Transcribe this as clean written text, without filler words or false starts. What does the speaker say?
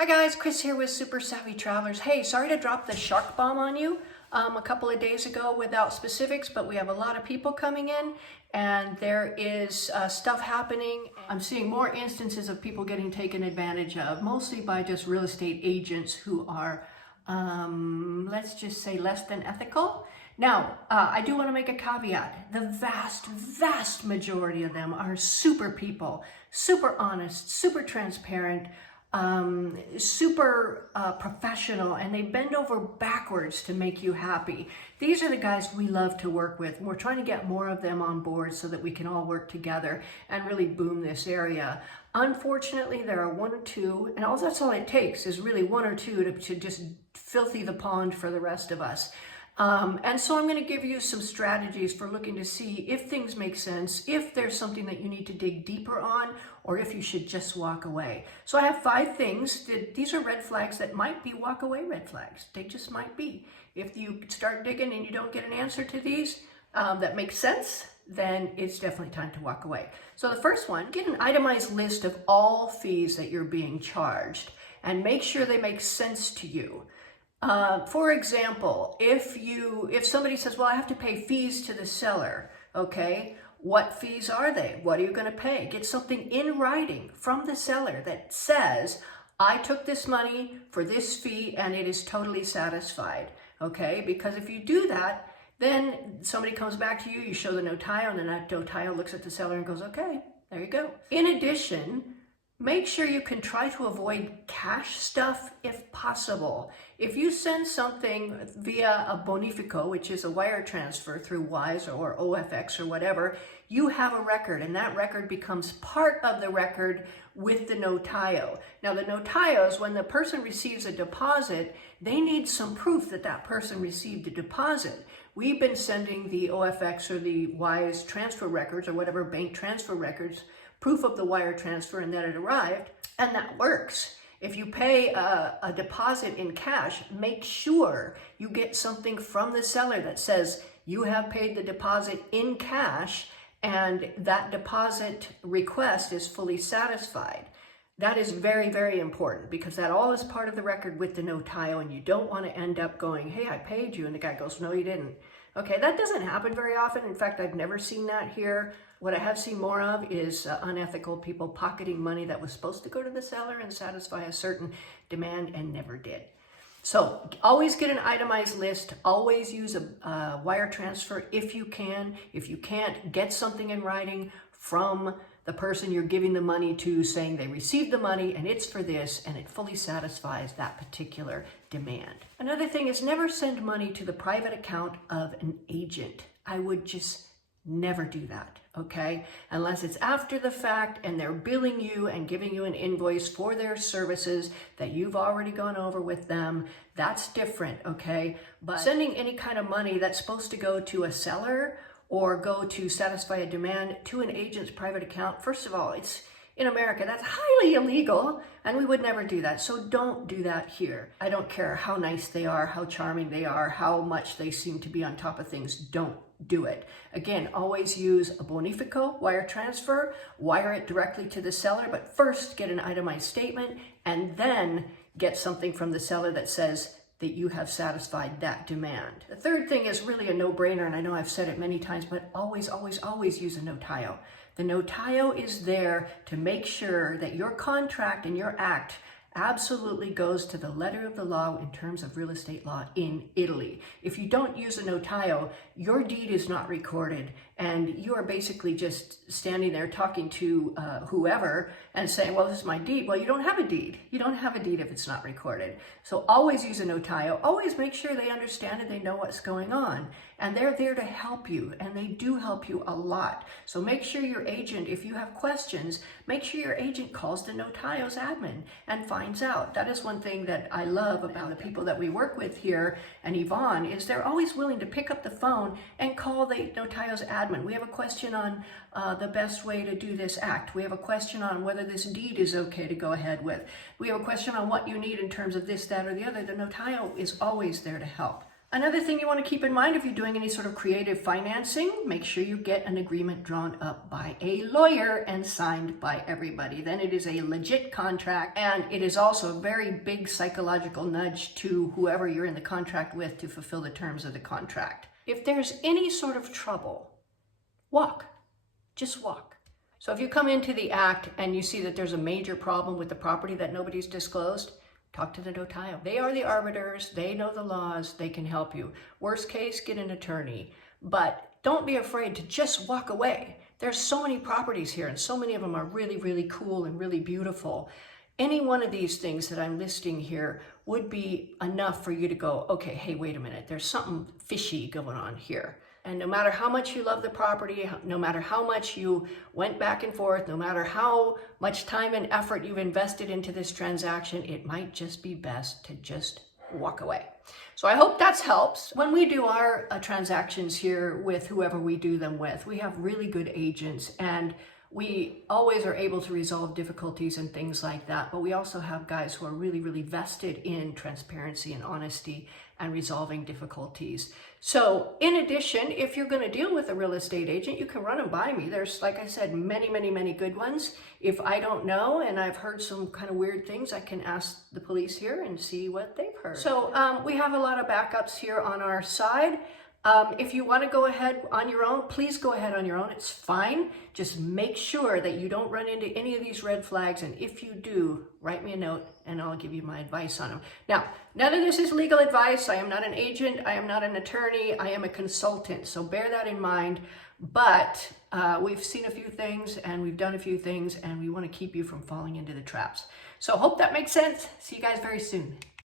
Hi guys, Chris here with Super Savvy Travelers. Hey, sorry to drop the shark bomb on you a couple of days ago without specifics, but we have a lot of people coming in and there is stuff happening. I'm seeing more instances of people getting taken advantage of, mostly by just real estate agents who are, let's just say, less than ethical. Now, I do want to make a caveat. The vast majority of them are super people, super honest, super transparent, super professional, and they bend over backwards to make you happy. These are the guys we love to work with. We're trying to get more of them on board so that we can all work together and really boom this area. Unfortunately, there are one or two, and that's all it takes is really one or two to just filthy the pond for the rest of us. And so I'm going to give you some strategies for looking to see if things make sense, if there's something that you need to dig deeper on, or if you should just walk away. So I have 5 things. These are red flags that might be walk away red flags. They just might be. If you start digging and you don't get an answer to these that makes sense, then it's definitely time to walk away. So the first one, get an itemized list of all fees that you're being charged and make sure they make sense to you. For example, if somebody says, well, I have to pay fees to the seller, okay, what fees are they? What are you going to pay? Get something in writing from the seller that says, I took this money for this fee and it is totally satisfied, okay? Because if you do that, then somebody comes back to you, you show the notaio, and then that notaio looks at the seller and goes, okay, there you go. In addition, make sure you can try to avoid cash stuff if possible. If you send something via a bonifico, which is a wire transfer through Wise or OFX or whatever, you have a record, and that record becomes part of the record with the notaio. Now, the notaios, when the person receives a deposit, they need some proof that that person received a deposit. We've been sending the OFX or the Wise transfer records or whatever bank transfer records, proof of the wire transfer and that it arrived, and that works. If you pay a deposit in cash, make sure you get something from the seller that says you have paid the deposit in cash and that deposit request is fully satisfied. That is very, very important because that all is part of the record with the notaio, and you don't want to end up going, hey, I paid you, and the guy goes, no, you didn't. Okay, that doesn't happen very often. In fact, I've never seen that here. What I have seen more of is unethical people pocketing money that was supposed to go to the seller and satisfy a certain demand and never did. So always get an itemized list. Always use a wire transfer if you can. If you can't, get something in writing from the person you're giving the money to saying they received the money and it's for this and it fully satisfies that particular demand. Another thing is never send money to the private account of an agent. I would just never do that, okay? Unless it's after the fact and they're billing you and giving you an invoice for their services that you've already gone over with them, that's different, okay? But sending any kind of money that's supposed to go to a seller or go to satisfy a demand to an agent's private account, first of all, it's in America, that's highly illegal, and we would never do that. So don't do that here. I don't care how nice they are, how charming they are, how much they seem to be on top of things. Don't do it. Again, always use a bonifico, wire transfer, wire it directly to the seller, but first get an itemized statement and then get something from the seller that says that you have satisfied that demand. The third thing is really a no-brainer, and I know I've said it many times, but always, always, always use a notaio. The notaio is there to make sure that your contract and your act absolutely goes to the letter of the law in terms of real estate law in Italy. If you don't use a notaio, your deed is not recorded, and you are basically just standing there talking to whoever and saying, well, this is my deed. Well, you don't have a deed. You don't have a deed if it's not recorded. So always use a notaio. Always make sure they understand it, they know what's going on, and they're there to help you, and they do help you a lot. So make sure your agent, if you have questions, make sure your agent calls the notaio's admin and finds out. That is one thing that I love about the people that we work with here, and Yvonne, is they're always willing to pick up the phone and call the notaio's admin. We have a question on the best way to do this act. We have a question on whether this deed is okay to go ahead with. We have a question on what you need in terms of this, that, or the other. The notaio is always there to help. Another thing you want to keep in mind if you're doing any sort of creative financing, make sure you get an agreement drawn up by a lawyer and signed by everybody. Then it is a legit contract, and it is also a very big psychological nudge to whoever you're in the contract with to fulfill the terms of the contract. If there's any sort of trouble, walk. Just walk. So if you come into the act and you see that there's a major problem with the property that nobody's disclosed, talk to the notario. They are the arbiters. They know the laws. They can help you. Worst case, get an attorney. But don't be afraid to just walk away. There's so many properties here, and so many of them are really, really cool and really beautiful. Any one of these things that I'm listing here would be enough for you to go, okay, hey, wait a minute. There's something fishy going on here. And no matter how much you love the property, no matter how much you went back and forth, no matter how much time and effort you've invested into this transaction, it might just be best to just walk away. So I hope that helps. When we do our transactions here with whoever we do them with, we have really good agents, and we always are able to resolve difficulties and things like that. But we also have guys who are really, really vested in transparency and honesty and resolving difficulties. So in addition, if you're going to deal with a real estate agent, you can run them by me. There's, like I said, many, many, many good ones. If I don't know and I've heard some kind of weird things, I can ask the police here and see what they've heard. So we have a lot of backups here on our side. If you want to go ahead on your own, please go ahead on your own. It's fine. Just make sure that you don't run into any of these red flags. And if you do, write me a note and I'll give you my advice on them. Now, none of this is legal advice. I am not an agent. I am not an attorney. I am a consultant. So bear that in mind. But we've seen a few things and we've done a few things, and we want to keep you from falling into the traps. So hope that makes sense. See you guys very soon.